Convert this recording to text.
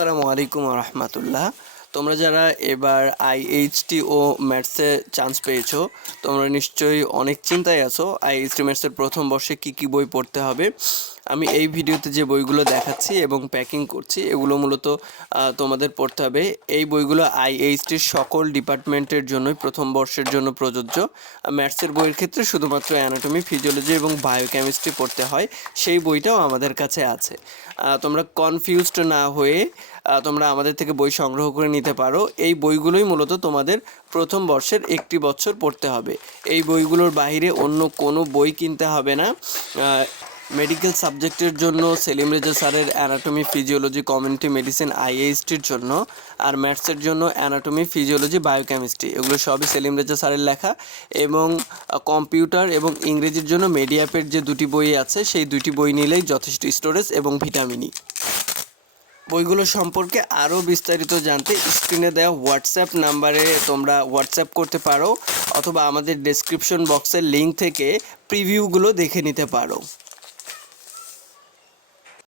আসসালামু আলাইকুম রহমতুল্লাহ তোমরা যারা এবার আইএইচটি ও ম্যাথসে চান্স পেয়েছ, তোমরা নিশ্চয়ই অনেক চিন্তায় আছো। আইএইচটি ম্যাথসের প্রথম বর্ষে কি কি বই পড়তে হবে? আমি এই ভিডিওতে যে বইগুলো দেখাচ্ছি এবং প্যাকিং করছি, এগুলো মূলত তোমাদের পড়তে হবে। এই বইগুলো আইএইচটির সকল ডিপার্টমেন্টের জন্যই প্রথম বর্ষের জন্য প্রযোজ্য। ম্যাথসের বইয়ের ক্ষেত্রে শুধুমাত্র অ্যানাটমি ফিজিওলজি এবং বায়োকেমিস্ট্রি পড়তে হয়। সেই বইটাও আমাদের কাছে আছে। তোমরা কনফিউজড না হয়ে তোমরা আমাদের থেকে বই সংগ্রহ করে নিতে পারো। এই বইগুলোই মূলত তোমাদের প্রথম বর্ষের একটি বছর পড়তে হবে। এই বইগুলোর বাইরে অন্য কোনো বই কিনতে হবে না। মেডিকেল সাবজেক্টের জন্য সেলিম রেজা স্যারের অ্যানাটমি ফিজিওলজি কমিউনিটি মেডিসিন আইএইচটির জন্য আর ম্যাথসের জন্য অ্যানাটমি ফিজিওলজি বায়োকেমিস্ট্রি এগুলো সবই সেলিম রেজা স্যারের লেখা এবং কম্পিউটার এবং ইংরেজির জন্য মেডিয়াপের যে দুটি বই আছে, সেই দুটি বই নিলেই যথেষ্ট স্টোরেজ এবং ভিটামিনই বইগুলো সম্পর্কে আরও বিস্তারিত জানতে স্ক্রিনে দেওয়া হোয়াটসঅ্যাপ নাম্বারে তোমরা হোয়াটসঅ্যাপ করতে পারো, অথবা আমাদের ডেসক্রিপশন বক্সের লিঙ্ক থেকে প্রিভিউগুলো দেখে নিতে পারো।